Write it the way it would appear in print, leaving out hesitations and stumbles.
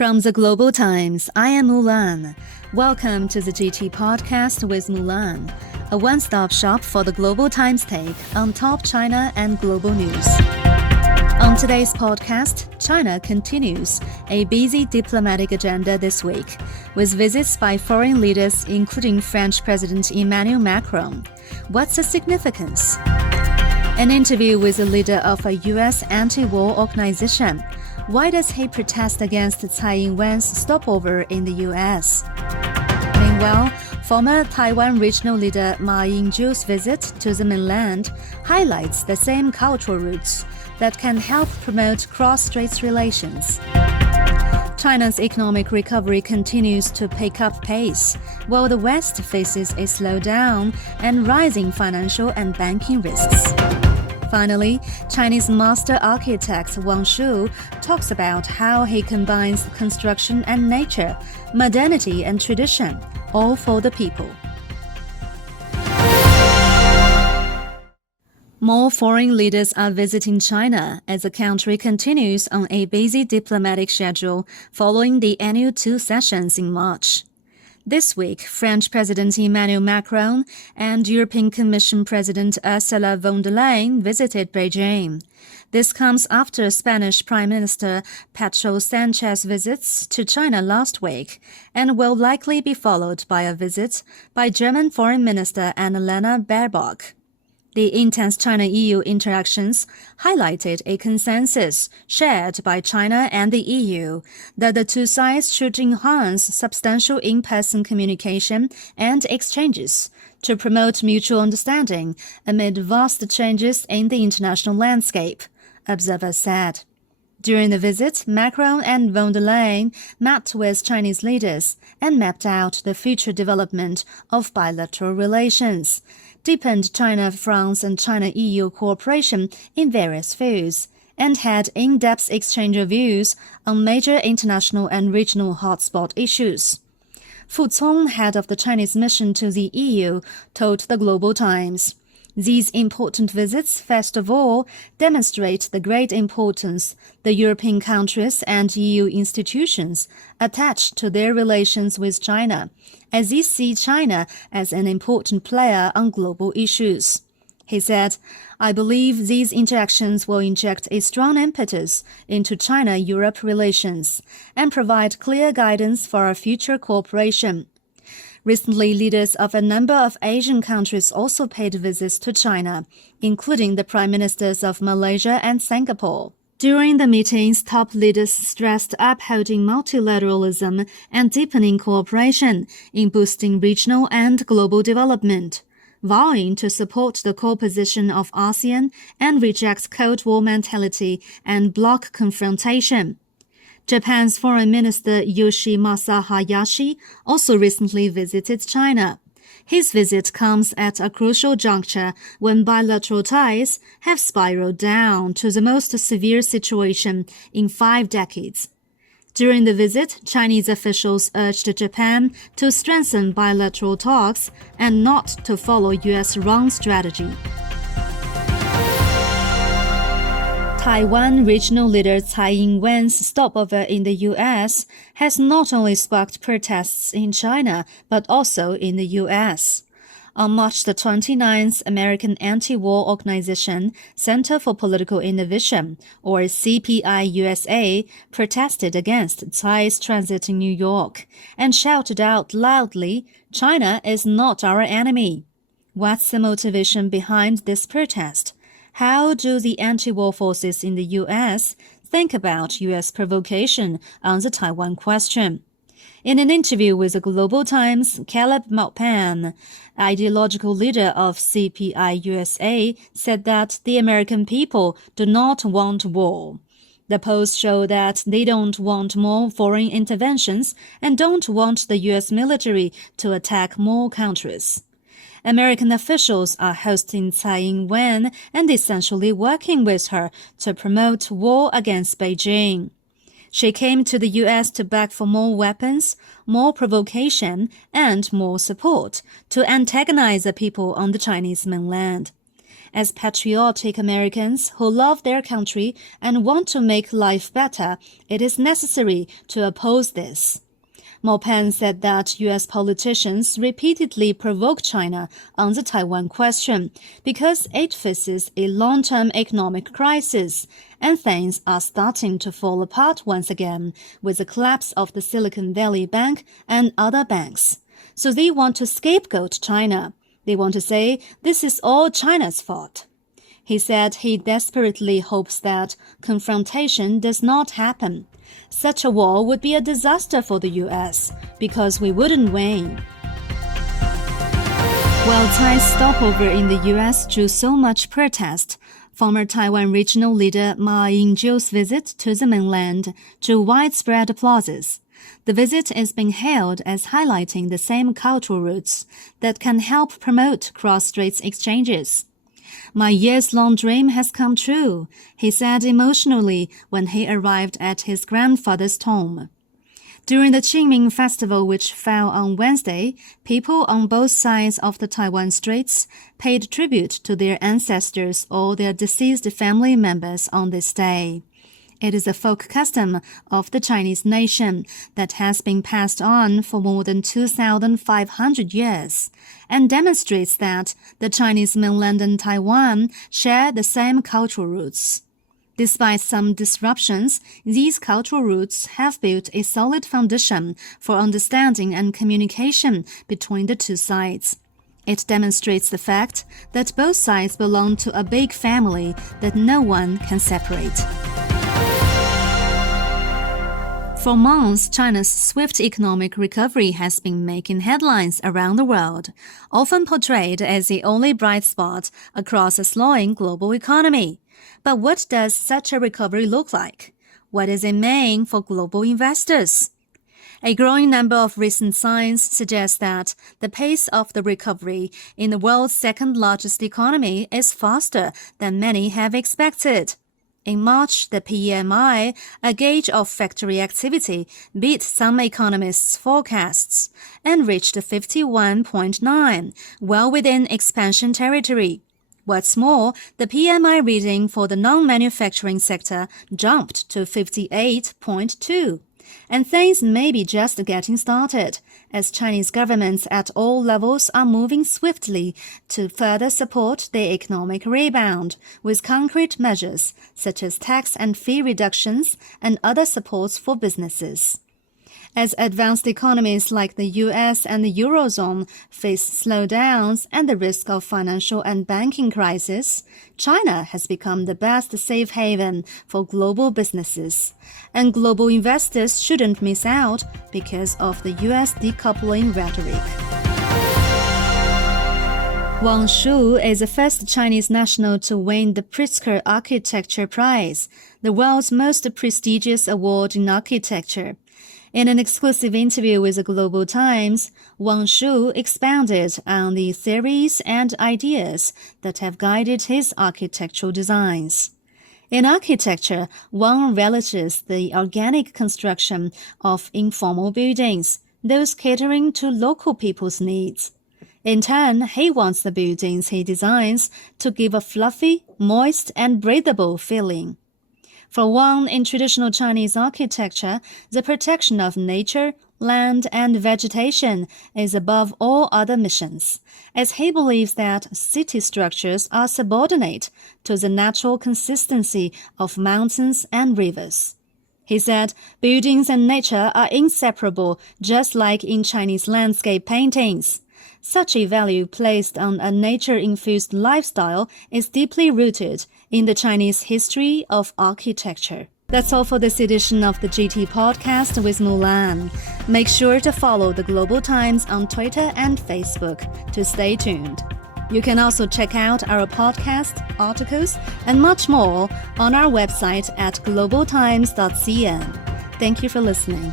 From the Global Times, I am Mulan. Welcome to the GT Podcast with Mulan, a one-stop shop for the Global Times take on top China and global news. On today's podcast, China continues a busy diplomatic agenda this week, with visits by foreign leaders including French President Emmanuel Macron. What's the significance? An interview with the leader of a U.S. anti-war organization. Why does he protest against Tsai Ing-wen's stopover in the U.S.? Meanwhile, former Taiwan regional leader Ying-jeou's visit to the mainland highlights the same cultural roots that can help promote cross-strait relations. China's economic recovery continues to pick up pace, while the West faces a slowdown and rising financial and banking risks. Finally, Chinese master architect Wang Shu talks about how he combines construction and nature, modernity and tradition, all for the people. More foreign leaders are visiting China as the country continues on a busy diplomatic schedule following the annual two sessions in March. This week, French President Emmanuel Macron and European Commission President Ursula von der Leyen visited Beijing. This comes after Spanish Prime Minister Pedro Sanchez's visits to China last week and will likely be followed by a visit by German Foreign Minister Annalena Baerbock. The intense China-EU interactions highlighted a consensus shared by China and the EU that the two sides should enhance substantial in-person communication and exchanges to promote mutual understanding amid vast changes in the international landscape, observers said. During the visit, Macron and von der Leyen met with Chinese leaders and mapped out the future development of bilateral relations, deepened China-France and China-EU cooperation in various fields, and had in-depth exchange of views on major international and regional hotspot issues. Fu Cong, head of the Chinese mission to the EU, told the Global Times, "These important visits, first of all, demonstrate the great importance the European countries and EU institutions attach to their relations with China, as they see China as an important player on global issues." He said, "I believe these interactions will inject a strong impetus into China-Europe relations and provide clear guidance for our future cooperation." Recently, leaders of a number of Asian countries also paid visits to China, including the prime ministers of Malaysia and Singapore. During the meetings, top leaders stressed upholding multilateralism and deepening cooperation in boosting regional and global development, vowing to support the core position of ASEAN and reject Cold War mentality and bloc confrontation. Japan's Foreign Minister Yoshimasa Hayashi also recently visited China. His visit comes at a crucial juncture when bilateral ties have spiraled down to the most severe situation in 5 decades. During the visit, Chinese officials urged Japan to strengthen bilateral talks and not to follow U.S.-run strategy. Taiwan regional leader Tsai Ing-wen's stopover in the U.S. has not only sparked protests in China, but also in the U.S. On March the 29th, American anti-war organization Center for Political Innovation, or CPI-USA, protested against Tsai's transit in New York and shouted out loudly, "China is not our enemy." What's the motivation behind this protest? How do the anti-war forces in the U.S. think about U.S. provocation on the Taiwan question? In an interview with the Global Times, Caleb Maupin, ideological leader of CPI-USA, said that the American people do not want war. The polls show that they don't want more foreign interventions and don't want the U.S. military to attack more countries. American officials are hosting Tsai Ing-wen and essentially working with her to promote war against Beijing. She came to the U.S. to beg for more weapons, more provocation, and more support to antagonize the people on the Chinese mainland. As patriotic Americans who love their country and want to make life better, it is necessary to oppose this. Mulan said that U.S. politicians repeatedly provoke China on the Taiwan question because it faces a long-term economic crisis, and things are starting to fall apart once again with the collapse of the Silicon Valley Bank and other banks. So they want to scapegoat China. They want to say this is all China's fault. He said he desperately hopes that confrontation does not happen. Such a war would be a disaster for the U.S. because we wouldn't win. While Tsai's stopover in the U.S. drew so much protest, former Taiwan regional leader Ying-jeou's visit to the mainland drew widespread applause. The visit is being hailed as highlighting the same cultural roots that can help promote cross-strait exchanges. My years-long dream has come true, he said emotionally when he arrived at his grandfather's tomb. During the Qingming festival, which fell on Wednesday, people on both sides of the Taiwan Straits paid tribute to their ancestors or their deceased family members on this day. It is a folk custom of the Chinese nation that has been passed on for more than 2,500 years and demonstrates that the Chinese mainland and Taiwan share the same cultural roots. Despite some disruptions, these cultural roots have built a solid foundation for understanding and communication between the two sides. It demonstrates the fact that both sides belong to a big family that no one can separate. For months, China's swift economic recovery has been making headlines around the world, often portrayed as the only bright spot across a slowing global economy. But what does such a recovery look like? What does it mean for global investors? A growing number of recent signs suggest that the pace of the recovery in the world's second-largest economy is faster than many have expected. In March, the PMI, a gauge of factory activity, beat some economists' forecasts and reached 51.9, well within expansion territory. What's more, the PMI reading for the non-manufacturing sector jumped to 58.2. And things may be just getting started, as Chinese governments at all levels are moving swiftly to further support their economic rebound with concrete measures such as tax and fee reductions and other supports for businesses. As advanced economies like the US and the Eurozone face slowdowns and the risk of financial and banking crisis, China has become the best safe haven for global businesses. And global investors shouldn't miss out because of the US decoupling rhetoric. Wang Shu is the first Chinese national to win the Pritzker Architecture Prize, the world's most prestigious award in architecture. In an exclusive interview with the Global Times, Wang Shu expounded on the theories and ideas that have guided his architectural designs. In architecture, Wang relishes the organic construction of informal buildings, those catering to local people's needs. In turn, he wants the buildings he designs to give a fluffy, moist, and breathable feeling. For Wang, in traditional Chinese architecture, the protection of nature, land, and vegetation is above all other missions, as he believes that city structures are subordinate to the natural consistency of mountains and rivers. He said, buildings and nature are inseparable, just like in Chinese landscape paintings. Such a value placed on a nature-infused lifestyle is deeply rooted in the Chinese history of architecture. That's all for this edition of the GT Podcast with Mulan. Make sure to follow the Global Times on Twitter and Facebook to stay tuned. You can also check out our podcast, articles, and much more on our website at globaltimes.cn. Thank you for listening.